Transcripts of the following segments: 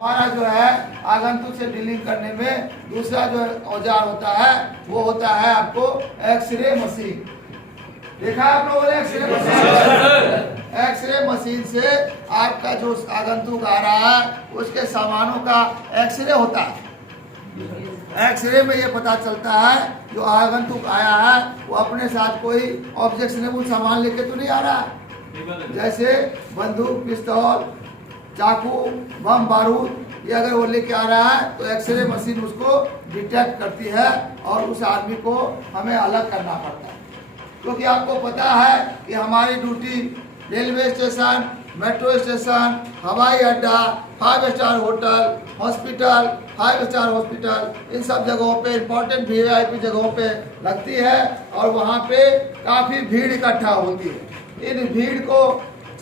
हमारा जो है आगंतुक से डीलिंग करने में दूसरा जो औजार होता है वो होता है आपको एक्सरे मशीन। देखा आप लोगों ने एक्सरे मशीन? एक्सरे मशीन से आपका जो आगंतुक आ रहा है उसके सामानों का एक्सरे होता है। एक्सरे में ये पता चलता है जो आगंतुक आया है वो अपने साथ कोई ऑब्जेक्शनेबल सामान लेके तो नहीं आ रहा है, जैसे बंदूक, पिस्तौल, चाकू, बम, बारूद, ये अगर वो लेके आ रहा है तो एक्सरे मशीन उसको डिटेक्ट करती है और उस आदमी को हमें अलग करना पड़ता है। क्योंकि आपको पता है कि हमारी duty railway station, metro station, हवाई अड्डा, 5 star hotel, hospital, 5 star hospital, इन सब जगहों पे इम्पोर्टेंट VIP जगहों पे लगती है और वहाँ पे काफ़ी भीड़ इकट्ठा होती है। इन भीड़ को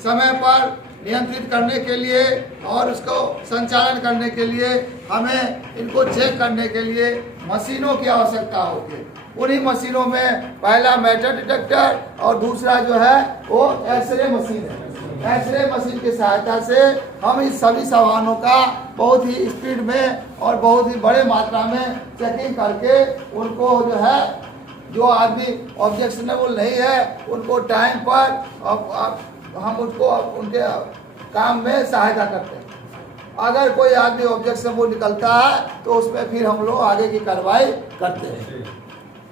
समय पर नियंत्रित करने के लिए और उसको संचालन करने के लिए हमें इनको चेक करने के लिए मशीनों की आवश्यकता होती है। उन्हीं मशीनों में पहला मेटल डिटेक्टर और दूसरा जो है वो एक्सरे मशीन है। एक्सरे मशीन की सहायता से हम इस सभी सामानों का बहुत ही स्पीड में और बहुत ही बड़े मात्रा में चेकिंग करके उनको जो है, जो आदमी ऑब्जेक्शनेबल नहीं है उनको टाइम पर हम उसको उनके काम में सहायता करते हैं। अगर कोई आदमी ऑब्जेक्शनेबल निकलता है तो उसमें फिर हम लोग आगे की कार्रवाई करते हैं।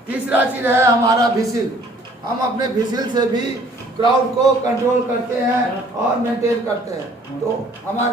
तीसरा चीज़ है हमारा विसिल। हम अपने विसिल से भी क्राउड को कंट्रोल करते हैं और मेंटेन करते हैं। तो हमारा